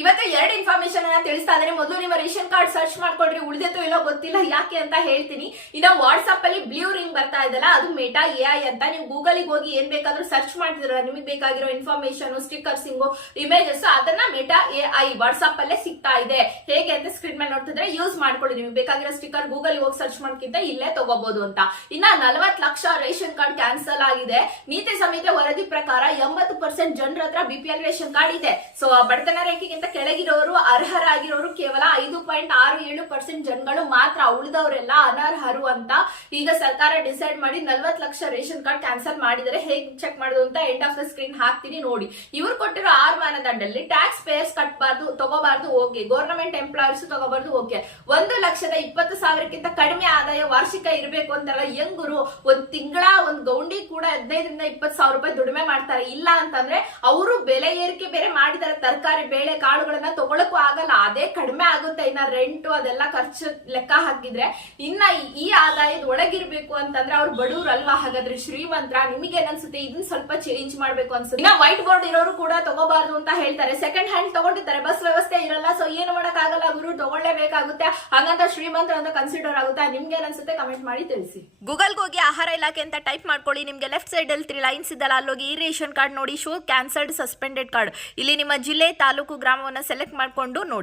ಇವತ್ತು ಎರಡು ಇನ್ಫಾರ್ಮೇಶನ್ ಅನ್ನ ತಿಳಿಸ್ತಾ ಇದ್ದಾರೆ ಮೊದಲು ನಿಮ್ಮ ರೇಷನ್ ಕಾರ್ಡ್ ಸರ್ಚ್ ಮಾಡ್ಕೊಡ್ರಿ ಉಳಿದಿತ್ತು ಇಲ್ಲೋ ಗೊತ್ತಿಲ್ಲ, ಯಾಕೆ ಅಂತ ಹೇಳ್ತೀನಿ. ಇನ್ನ ವಾಟ್ಸ್ಆಪ್ ಅಲ್ಲಿ ಬ್ಲೂ ರಿಂಗ್ ಬರ್ತಾ ಇದಲ್ಲ ಅದು ಮೆಟಾ ಎ ಐ ಅಂತ. ನೀವು ಗೂಗಲ್ ಹೋಗಿ ಏನ್ ಬೇಕಾದ್ರೂ ಸರ್ಚ್ ಮಾಡ್ತಿದ್ರ ನಿಮಗೆ ಬೇಕಾಗಿರೋ ಇನ್ಫಾರ್ಮೇಶನ್ ಸ್ಟಿಕ್ಕರ್ಸಿಂಗು ಇಮೇಜಸ್ ಅದನ್ನ ಮೆಟಾ ಎ ಐ ವಾಟ್ಸ್ಆಪ್ ಅಲ್ಲೇ ಸಿಗ್ತಾ ಇದೆ. ಹೇಗೆ ಅಂತ ಸ್ಕ್ರೀನ್ ಮೇಲೆ ನೋಡ್ತಿದ್ರೆ ಯೂಸ್ ಮಾಡ್ಕೊಳ್ಳಿ. ನಿಮಗೆ ಬೇಕಾಗಿರೋ ಸ್ಟಿಕ್ಕರ್ ಗೂಗಲ್ ಹೋಗಿ ಸರ್ಚ್ ಮಾಡ್ಕಿಂತ ಇಲ್ಲೇ ತಗೋಬಹುದು ಅಂತ. ಇನ್ನ ನಲವತ್ ಲಕ್ಷ ರೇಷನ್ ಕಾರ್ಡ್ ಕ್ಯಾನ್ಸಲ್ ಆಗಿದೆ. ನೀತಿ ಸಮಿತಿ ವರದಿ ಪ್ರಕಾರ ಎಂಬತ್ತು ಪರ್ಸೆಂಟ್ ಜನರ ಹತ್ರ ಬಿಪಿಎಲ್ ರೇಷನ್ ಕಾರ್ಡ್ ಇದೆ. ಸೊ ಬಡತನ ರೇಖೆಗಿಂತ ಕೆಳಗಿರೋರು ಅರ್ಹರಾಗಿರೋರು ಕೇವಲ ಪಾಯಿಂಟ್ ಆರು ಏಳು ಪರ್ಸೆಂಟ್ ಜನಗಳು ಮಾತ್ರ ಉಳಿದವರೆಲ್ಲ ಅನರ್ಹರು ಅಂತ ಈಗ ಸರ್ಕಾರ ಡಿಸೈಡ್ ಮಾಡಿ ನಲ್ವತ್ತು ಲಕ್ಷ ರೇಷನ್ ಕಾರ್ಡ್ ಕ್ಯಾನ್ಸಲ್ ಮಾಡಿದರೆ ಹೇಗೆ ಚೆಕ್ ಮಾಡೋದು ಅಂತ ಎಂಡ್ ಆಫ್ ದ ಸ್ಕ್ರೀನ್ ಹಾಕ್ತೀನಿ ನೋಡಿ. ಇವ್ರು ಕೊಟ್ಟಿರೋ ಆರು ಮಾನದಂಡಲ್ಲಿ ಟ್ಯಾಕ್ಸ್ ಪೇಯರ್ಸ್ ಕಟ್ಟಬಾರ್ದು ತಗೋಬಾರ್ದು ಓಕೆ ಗೌರ್ಮೆಂಟ್ ಎಂಪ್ಲಾಯರ್ಸ್ ತಗೋಬಾರ್ದು ಓಕೆ ಒಂದು ಲಕ್ಷದ ಇಪ್ಪತ್ತು ಸಾವಿರಕ್ಕಿಂತ ಕಡಿಮೆ ಆದಾಯ ವಾರ್ಷಿಕ ಇರಬೇಕು ಅಂತಲ್ಲ ಹೆಂಗರು ಒಂದು ತಿಂಗಳ, ಒಂದು ಗೌಂಡಿ ಕೂಡ ಹದಿನೈದರಿಂದ ಇಪ್ಪತ್ತು ಸಾವಿರ ರೂಪಾಯಿ ದುಡಿಮೆ ಮಾಡ್ತಾರೆ. ಇಲ್ಲ ಅಂತಂದ್ರೆ ಅವರು ಬೆಲೆ ಏರಿಕೆ ಬೇರೆ ಮಾಡಿದ್ದಾರೆ. ತರಕಾರಿ, ಬೇಳೆ, ಕಾಳುಗಳನ್ನ ತಗೊಳಕ್ಕೂ ಆಗಲ್ಲ. ಅದೇ ಕಡಿಮೆ ಆಗುತ್ತೆ. ಇನ್ನ ರೆಂಟು ಅದೆಲ್ಲ ಖರ್ಚು ಲೆಕ್ಕ ಹಾಕಿದ್ರೆ ಇನ್ನ ಈ- ಆದಾಯದ ಒಳಗಿರ್ಬೇಕು ಅಂತಂದ್ರೆ ಅವ್ರು ಬಡವ್ರು ಅಲ್ವಾ? ಹಾಗಾದ್ರೆ ಶ್ರೀಮಂತರ, ನಿಮಗೆ ಅನ್ಸುತ್ತೆ ಇದನ್ನ ಸ್ವಲ್ಪ ಚೇಂಜ್ ಮಾಡ್ಬೇಕು ಅನ್ಸುತ್ತೆ. ಇನ್ನ ವೈಟ್ ಬೋರ್ಡ್ ಇರೋರು ಕೂಡ ತಗೋಬಾರ್ದು ಅಂತ ಹೇಳ್ತಾರೆ. Second hand ತಗೊಂಡಿರ್ತಾರೆ. ಬಸ್ ವ್ಯವಸ್ಥೆ ಇರಲ್ಲ ಸೊ ಏನು ಮಾಡಕ್ ಆಗಲ್ಲ ಗುರು, ತಗೊಳ್ಳೇಬೇಕಾಗುತ್ತೆ. ಹಾಗಂತ ಶ್ರೀಮಂತರ ಅಂತ ಕನ್ಸಿಡರ್ ಆಗುತ್ತೆ? ನಿಮ್ಗೆ ಅನ್ಸುತ್ತೆ ಕಮೆಂಟ್ ಮಾಡಿ ತಿಳಿಸಿ. ಗೂಗಲ್ಗೆ ಹೋಗಿ ಆಹಾರ ಇಲಾಖೆ ಅಂತ ಟೈಪ್ ಮಾಡ್ಕೊಳ್ಳಿ. ನಿಮ್ಗೆ ಲೆಫ್ಟ್ ಸೈಡ್ ಅಲ್ಲಿ ತ್ರೀ ಲೈನ್ಸ್ ಇದ್ದಲ್ಲ, ಅಲ್ಲೋಗಿ ಈ ರೇಷನ್ ಕಾರ್ಡ್ ನೋಡಿ ಶೋ ಕ್ಯಾನ್ಸಲ್ಡ್ ಸಸ್ಪೆಂಡೆಡ್ ಕಾರ್ಡ್ ಇಲ್ಲಿ ನಿಮ್ಮ ಜಿಲ್ಲೆ, ತಾಲೂಕು, ಗ್ರಾಮವನ್ನು ಸೆಲೆಕ್ಟ್ ಮಾಡಿಕೊಂಡು ನೋಡಿ.